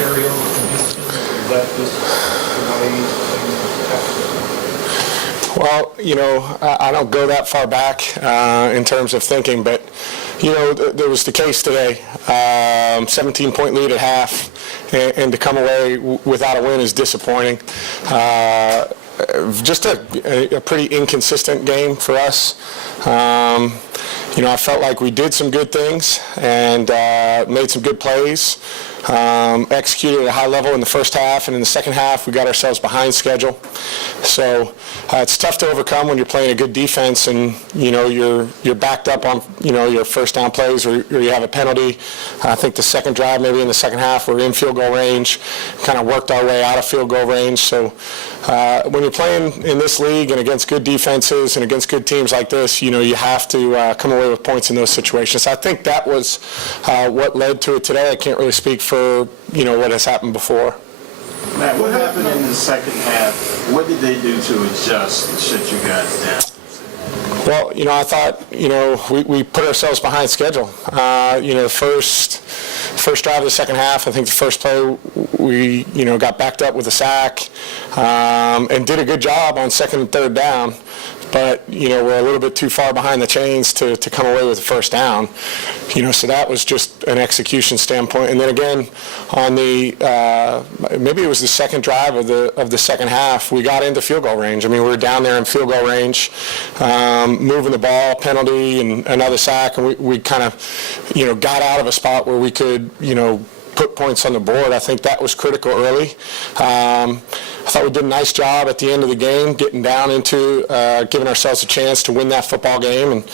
carry over from Houston? Is that just the way things have to go? Well, I don't go that far back in terms of thinking, but, there was the case today. 17-point lead at half, and to come away without a win is disappointing. Just a pretty inconsistent game for us. I felt like we did some good things and made some good plays. Executed at a high level in the first half, and in the second half we got ourselves behind schedule. So it's tough to overcome when you're playing a good defense and you're backed up on your first down plays or you have a penalty. I think the second drive, maybe in the second half, we're in field goal range, kind of worked our way out of field goal range. So when you're playing in this league and against good defenses and against good teams like this, you have to come away with points in those situations. I think that was what led to it today. I can't really speak for what has happened before. Matt, what happened in the second half? What did they do to adjust and shut you guys down? Well, I thought, we put ourselves behind schedule. First drive of the second half, I think the first play we, got backed up with a sack and did a good job on second and third down. But, we're a little bit too far behind the chains to come away with the first down. So that was just an execution standpoint. And then again, on the, maybe it was the second drive of the second half, we got into field goal range. We were down there in field goal range, moving the ball, penalty, and another sack, and we kind of, got out of a spot where we could, put points on the board. I think that was critical early. I thought we did a nice job at the end of the game, getting down into giving ourselves a chance to win that football game, and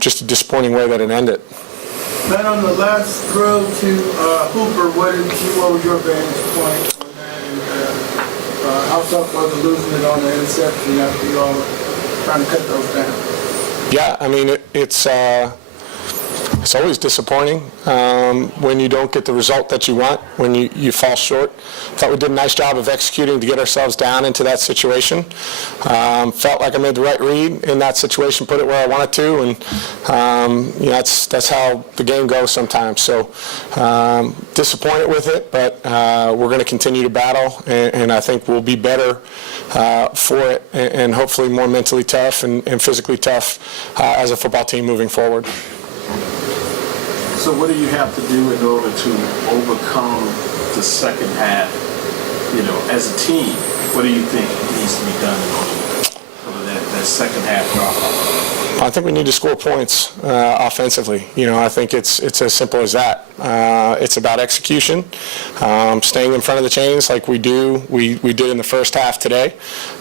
just a disappointing way that it ended. Then on the last throw to Hooper, what was your vantage point on that? And how tough was it losing it on the interception after you all were trying to cut those down? Yeah, it's always disappointing when you don't get the result that you want, when you fall short. Thought we did a nice job of executing to get ourselves down into that situation. Felt like I made the right read in that situation, put it where I wanted to, and that's how the game goes sometimes. So disappointed with it, but we're going to continue to battle, and I think we'll be better for it, and hopefully more mentally tough and physically tough as a football team moving forward. So what do you have to do in order to overcome the second half? As a team, what do you think needs to be done in order for that second half drop-off? I think we need to score points offensively. I think it's as simple as that. It's about execution, staying in front of the chains like we did in the first half today.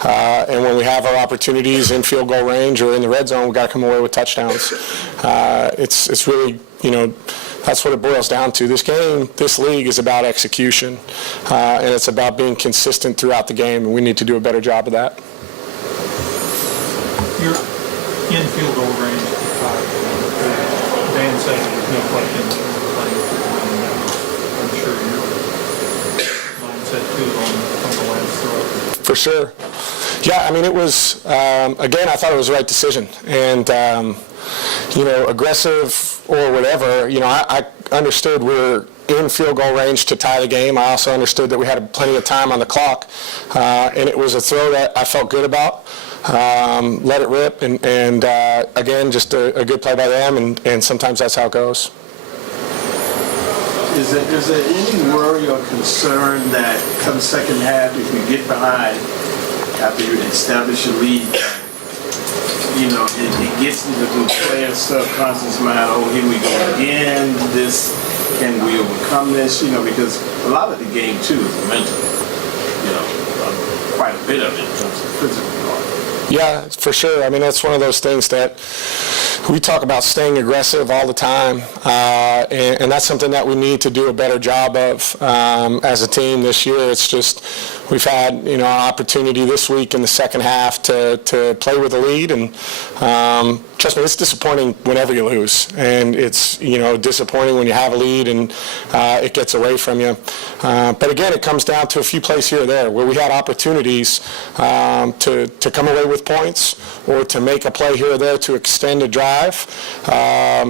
And when we have our opportunities in field goal range or in the red zone, we've got to come away with touchdowns. It's really, that's what it boils down to. This game, this league is about execution, and it's about being consistent throughout the game, and we need to do a better job of that. You're in field goal range at 5. Dan said there's no question that you're playing for I'm sure your mindset too on the last throw. For sure. Yeah, it was, again, I thought it was the right decision. And, aggressive or whatever, I understood we're in field goal range to tie the game. I also understood that we had plenty of time on the clock. And it was a throw that I felt good about. Let it rip, and again, just a good play by them, and sometimes that's how it goes. Is there any worry or concern that come second half, if we get behind after you establish a lead, it gets into the player's subconscious mind, oh, here we go again, can we overcome this? Because a lot of the game, too, is mental. Quite a bit of it in terms of physical part. Yeah, for sure. That's one of those things that we talk about, staying aggressive all the time, and that's something that we need to do a better job of as a team this year. It's just we've had, an opportunity this week in the second half to play with a lead, and trust me, it's disappointing whenever you lose, and it's, disappointing when you have a lead and it gets away from you. But again, it comes down to a few plays here or there where we had opportunities to come away with points or to make a play here or there to extend a drive.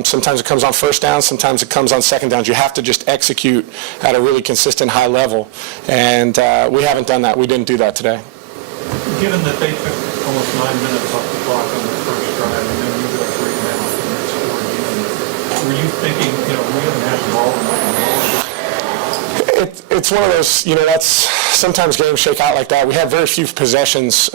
Sometimes it comes on first down, sometimes it comes on second downs. You have to just execute at a really consistent high level, and we haven't done that. We didn't do that today. Given that they took almost 9 minutes off the clock on their first drive, and then you go 3 and out and then score again, were you thinking, we haven't had the ball in 9 minutes? It's one of those, that's sometimes games shake out like that. We had very few possessions,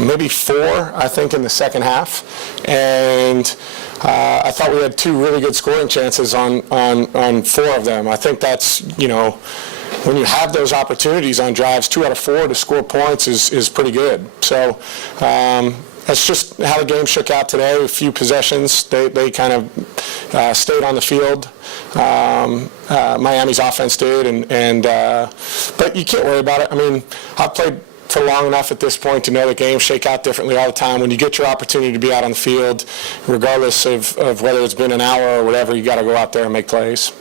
maybe 4, I think, in the second half, and I thought we had 2 really good scoring chances on 4 of them. I think that's, when you have those opportunities on drives, 2 out of 4 to score points is pretty good. So that's just how the game shook out today. A few possessions, they kind of stayed on the field. Miami's offense did, but you can't worry about it. I mean, I've played for long enough at this point to know that games shake out differently all the time. When you get your opportunity to be out on the field, regardless of whether it's been an hour or whatever, you got to go out there and make plays.